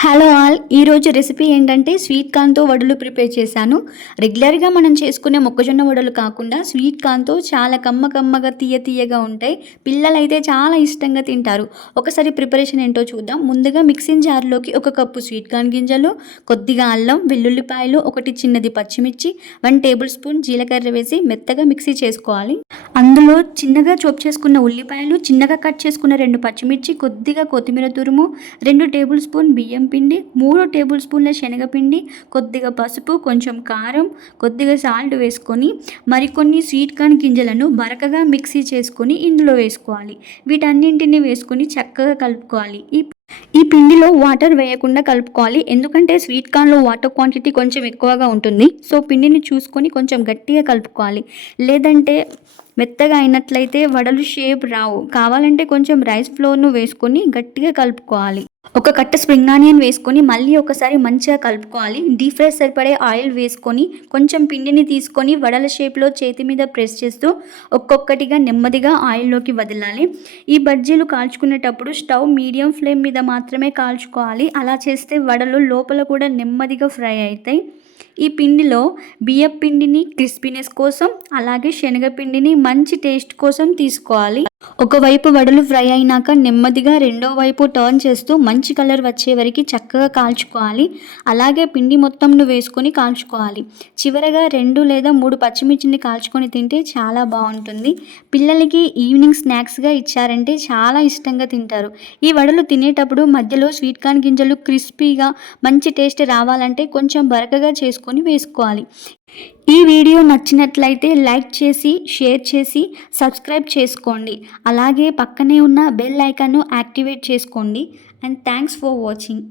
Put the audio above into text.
Hello all ఈరోజు recipe ఏంటంటే sweet కార్న్తో వడలు ప్రిపేర్ చేశాను. రెగ్యులర్గా మనం చేసుకునే మొక్కజొన్న వడలు కాకుండా స్వీట్ కార్న్తో చాలా కమ్మ కమ్మగా తీయ తీయగా ఉంటాయి. పిల్లలైతే చాలా ఇష్టంగా తింటారు. ఒకసారి ప్రిపరేషన్ ఏంటో చూద్దాం. ముందుగా మిక్సింగ్ జార్లోకి ఒక కప్పు స్వీట్ కార్న్ గింజలు కొద్దిగా అల్లం వెల్లుల్లిపాయలు ఒకటి చిన్నది పచ్చిమిర్చి వన్ టేబుల్ స్పూన్ జీలకర్ర వేసి మెత్తగా మిక్సీ చేసుకోవాలి. అందులో చిన్నగా చోప్ చేసుకున్న ఉల్లిపాయలు చిన్నగా కట్ చేసుకున్న రెండు పచ్చిమిర్చి కొద్దిగా కొత్తిమీర తురుము రెండు టేబుల్ స్పూన్ బియ్యం పిండి మూడు టేబుల్ స్పూన్ల శనగపిండి కొద్దిగా పసుపు కొంచెం కారం కొద్దిగా సాల్ట్ వేసుకొని మరికొన్ని స్వీట్ కార్న్ గింజలను బరకగా మిక్సీ చేసుకొని ఇందులో వేసుకోవాలి. వీటన్నింటిని వేసుకొని చక్కగా కలుపుకోవాలి. ఈ ఈ పిండిలో వాటర్ వేయకుండా కలుపుకోవాలి. ఎందుకంటే స్వీట్ కార్న్లో వాటర్ క్వాంటిటీ కొంచెం ఎక్కువగా ఉంటుంది. సో పిండిని చూసుకొని కొంచెం గట్టిగా కలుపుకోవాలి. లేదంటే మెత్తగా అయినట్లయితే వడలు షేప్ రావు. కావాలంటే కొంచెం రైస్ ఫ్లోర్ను వేసుకొని గట్టిగా కలుపుకోవాలి. ఒక కట్ట స్ప్రింగ్ ఆనియన్ వేసుకొని మళ్ళీ ఒకసారి మంచిగా కలుపుకోవాలి. డీప్ ఫ్రై సరిపడే ఆయిల్ వేసుకొని కొంచెం పిండిని తీసుకొని వడల షేప్లో చేతి మీద ప్రెస్ చేస్తూ ఒక్కొక్కటిగా నెమ్మదిగా ఆయిల్లోకి వదలాలి. ఈ బజ్జీలు కాల్చుకునేటప్పుడు స్టవ్ మీడియం ఫ్లేమ్ మీద మాత్రమే కాల్చుకోవాలి. అలా చేస్తే వడలు లోపల కూడా నెమ్మదిగా ఫ్రై అవుతాయి. ఈ పిండిలో బియ్యపిండిని క్రిస్పీనెస్ కోసం అలాగే శనగపిండిని మంచి టేస్ట్ కోసం తీసుకోవాలి. ఒకవైపు వడలు ఫ్రై అయినాక నెమ్మదిగా రెండో వైపు టర్న్ చేస్తూ మంచి కలర్ వచ్చే వరకు చక్కగా కాల్చుకోవాలి. అలాగే పిండి మొత్తంను వేసుకొని కాల్చుకోవాలి. చివరగా రెండు లేదా మూడు పచ్చిమిర్చిని కాల్చుకొని తింటే చాలా బాగుంటుంది. పిల్లలకి ఈవినింగ్ స్నాక్స్గా ఇచ్చారంటే చాలా ఇష్టంగా తింటారు. ఈ వడలు తినేటప్పుడు మధ్యలో స్వీట్ కార్న్ గింజలు క్రిస్పీగా మంచి టేస్ట్ రావాలంటే కొంచెం బరకగా చేసుకొని వేసుకోవాలి. ఈ వీడియో నచ్చినట్లయితే లైక్ చేసి షేర్ చేసి సబ్స్క్రైబ్ చేసుకోండి. అలాగే పక్కనే ఉన్న బెల్ ఐకాన్ను యాక్టివేట్ చేసుకోండి. And thanks for watching.